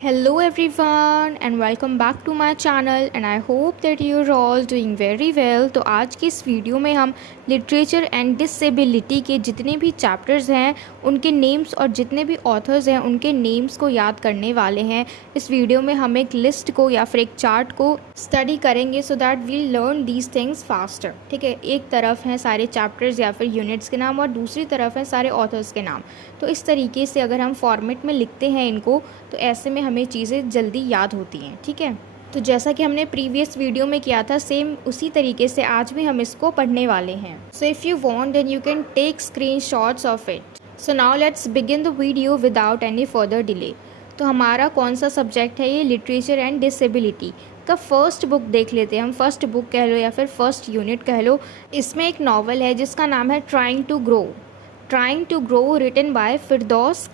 Hello everyone and welcome back to my channel and I hope that you're all doing very well। तो आज की इस video में हम लिटरेचर एंड डिसेबिलिटी के जितने भी चैप्टर्स हैं उनके नेम्स और जितने भी ऑथर्स हैं उनके नेम्स को याद करने वाले हैं। इस वीडियो में हम एक लिस्ट को या फिर एक चार्ट को स्टडी करेंगे so that we'll learn these things faster. ठीक है, एक तरफ हैं सारे चैप्टर्स या फिर यूनिट्स के नाम और दूसरी तरफ हैं सारे ऑथर्स के नाम। तो इस तरीके से अगर हम फॉर्मेट में लिखते हैं इनको तो ऐसे में हमें चीज़ें जल्दी याद होती हैं। ठीक है, तो जैसा कि हमने प्रीवियस वीडियो में किया था सेम उसी तरीके से आज भी हम इसको पढ़ने वाले हैं। So if you want then you can take screenshots of it. So now let's begin the video without any further delay. तो हमारा कौन सा सब्जेक्ट है, ये लिटरेचर एंड डिसेबिलिटी का फर्स्ट बुक देख लेते हैं हम। फर्स्ट बुक कह लो या फिर फर्स्ट यूनिट कह लो। इसमें एक नावल है जिसका नाम है trying to grow written by Firdaus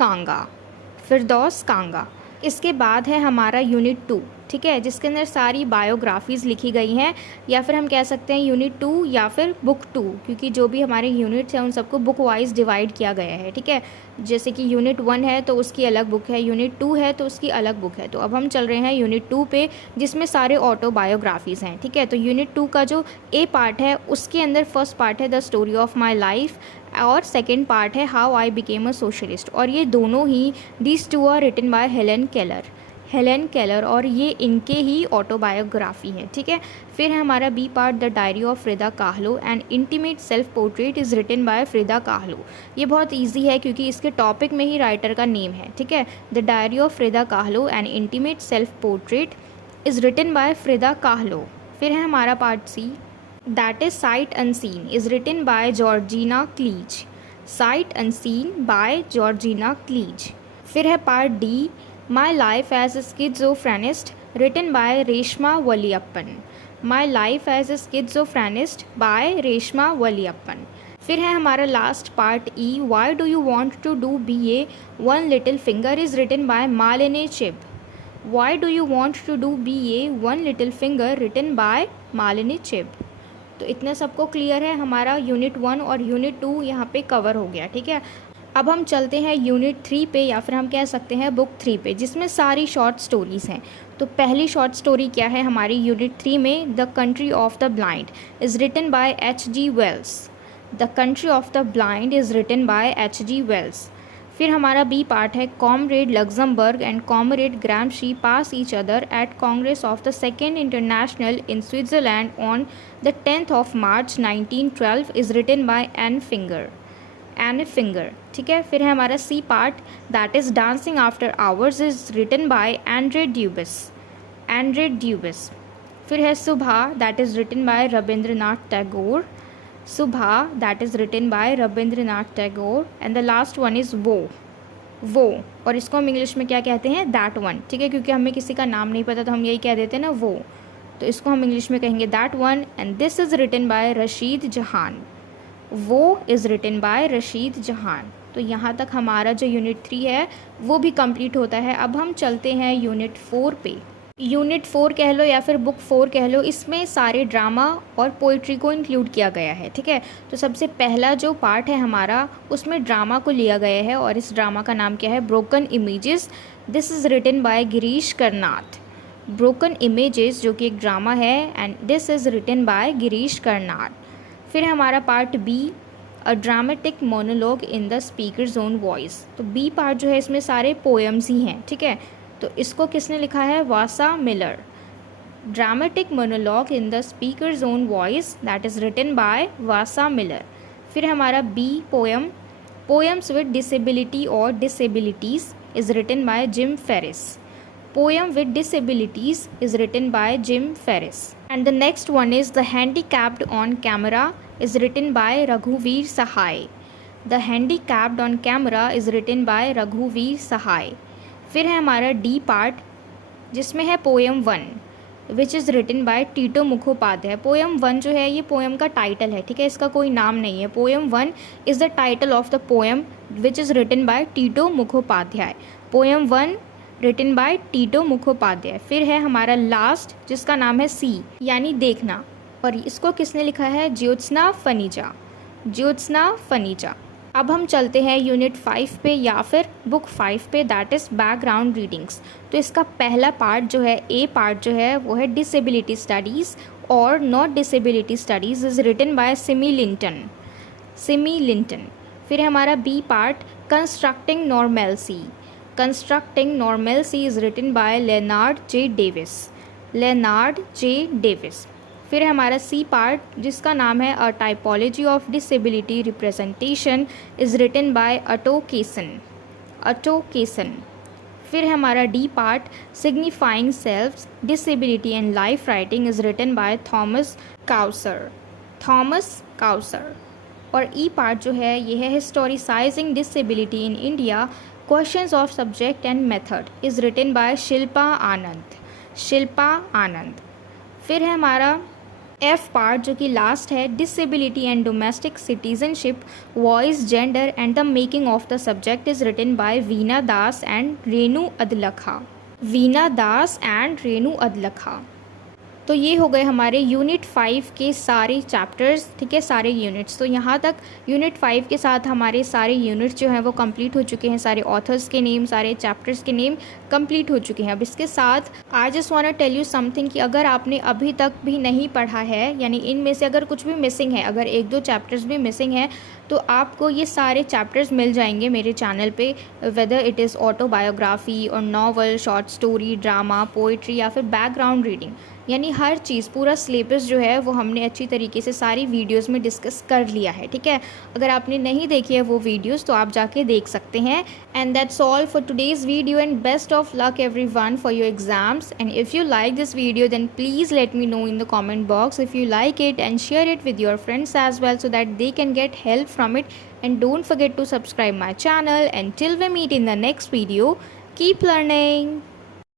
Kanga. इसके बाद है हमारा यूनिट 2, ठीक है, जिसके अंदर सारी बायोग्राफीज़ लिखी गई हैं या फिर हम कह सकते हैं यूनिट 2 या फिर बुक 2, क्योंकि जो भी हमारे यूनिट्स हैं उन सबको बुक वाइज डिवाइड किया गया है। ठीक है, जैसे कि यूनिट 1 है तो उसकी अलग बुक है, यूनिट 2 है तो उसकी अलग बुक है। तो अब हम चल रहे हैं यूनिट 2 पे जिसमें सारे ऑटोबायोग्राफीज़ हैं। ठीक है, तो यूनिट 2 का जो ए पार्ट है उसके अंदर फर्स्ट पार्ट है the story of my life और सेकेंड पार्ट है how I became a socialist. और ये दोनों ही these two are written by Helen Keller और ये इनके ही ऑटोबायोग्राफी है। ठीक है, फिर है हमारा B part the diary of Frida Kahlo and intimate self portrait is written by Frida Kahlo. ये बहुत इजी है क्योंकि इसके टॉपिक में ही राइटर का नेम है। ठीक है, the diary of Frida Kahlo and intimate self portrait is written by Frida Kahlo. फिर है हमारा part C that is sight unseen is written by Georgina Kleege. फिर है part D my life as schizophrenist written by Reshma Valliappan. फिर है हमारा last part E why do you want to do be a one little finger is written by Malini Chib. तो इतना सबको clear है, हमारा यूनिट 1 और यूनिट 2 यहाँ पे कवर हो गया। ठीक है, अब हम चलते हैं यूनिट 3 पे या फिर हम कह सकते हैं बुक 3 पे, जिसमें सारी शॉर्ट स्टोरीज़ हैं। तो पहली शॉर्ट स्टोरी क्या है हमारी यूनिट 3 में, the country of the blind is written by H G Wells. फिर हमारा बी पार्ट है comrade Luxemburg and comrade Gramsci pass each other at congress of the second international in Switzerland on the 10th of March 1912 is written by Anne Finger. ठीक है, फिर है हमारा C part that is dancing after hours is written by Andre Dubus. फिर है सुबह that is written bye Rabindranath Tagore and the last one is वो और इसको हम इंग्लिश में क्या कहते हैं, दैट वन। ठीक है, क्योंकि हमें किसी का नाम नहीं पता तो हम यही कह देते हैं ना वो, तो इसको हम इंग्लिश में कहेंगे that one and this is written by Rashid Jahan. तो यहाँ तक हमारा जो यूनिट 3 है वो भी कंप्लीट होता है। अब हम चलते हैं यूनिट 4 पे। यूनिट 4 कह लो या फिर बुक 4 कह लो, इसमें सारे ड्रामा और पोइट्री को इंक्लूड किया गया है। ठीक है, तो सबसे पहला जो पार्ट है हमारा उसमें ड्रामा को लिया गया है और इस ड्रामा का नाम क्या है, broken images. This is written by Girish Karnad. Broken images जो कि एक ड्रामा है and this is written by Girish Karnad. फिर है हमारा part B a dramatic monologue in the speaker's own voice. तो बी पार्ट जो है इसमें सारे पोएम्स ही हैं। ठीक है, तो इसको किसने लिखा है, Vassar Miller. Dramatic monologue in the speaker's own voice that is written by Vassar Miller. फिर हमारा बी पोएम्स विद डिसेबिलिटी और disabilities is written by Jim Ferris. And the next one is The Handicapped on Camera is written by Raghuveer Sahai. फिर है हमारा D part जिसमें है poem 1 which is written by Tito Mukhopadhyay. Poem 1 जो है ये poem का टाइटल है। ठीक है, इसका कोई नाम नहीं है। Poem 1 is the title of the poem which is written by Tito Mukhopadhyay. Poem 1 written by Tito Mukhopadhyay. फिर है हमारा लास्ट जिसका नाम है सी यानी देखना और इसको किसने लिखा है, ज्योत्सना फनीजा। अब हम चलते हैं यूनिट 5 पे या फिर बुक 5 पे, दैट इज़ बैकग्राउंड रीडिंग्स। तो इसका पहला पार्ट जो है, ए पार्ट जो है वो है डिसेबिलिटी स्टडीज़ और not disability studies is written by Simi Linton. फिर हमारा B part constructing normalcy. Constructing normalcy is written by Lennard J Davis. फिर हमारा सी पार्ट जिसका नाम है a typology of disability representation is written by Ato Quayson. फिर हमारा D part signifying self disability and life writing is written by Thomas Couser. और E part जो है ये है historicising disability in India, questions of subject and method is written by Shilpa Anand. फिर है हमारा एफ पार्ट जो कि लास्ट है, disability and domestic citizenship, voice, gender and the making of the subject is written by Veena Das and Renu Adlakha. तो ये हो गए हमारे यूनिट 5 के सारे चैप्टर्स, ठीक है, सारे यूनिट्स। तो यहाँ तक यूनिट 5 के साथ हमारे सारे यूनिट्स जो हैं वो कंप्लीट हो चुके हैं, सारे ऑथर्स के नेम, सारे चैप्टर्स के नेम कंप्लीट हो चुके हैं। अब इसके साथ I just want to tell you something कि अगर आपने अभी तक भी नहीं पढ़ा है, यानी इनमें से अगर कुछ भी मिसिंग है, अगर 1-2 चैप्टर्स भी मिसिंग है, तो आपको ये सारे चैप्टर्स मिल जाएंगे मेरे चैनल पे, वेदर इट इज़ ऑटोबायोग्राफी और novel, short story, drama, poetry या फिर बैकग्राउंड रीडिंग, यानी हर चीज़, पूरा सिलेबस जो है वो हमने अच्छी तरीके से सारी वीडियोस में डिस्कस कर लिया है, ठीक है। अगर आपने नहीं देखी है वो वीडियोस तो आप जाके देख सकते हैं। And that's all for today's video and best of luck everyone for your exams. And if you like this video then please let me know in the comment box if you like it, and share it with your friends as well so that they can get help from it. And don't forget to subscribe my channel. And till we meet in the next video, keep learning.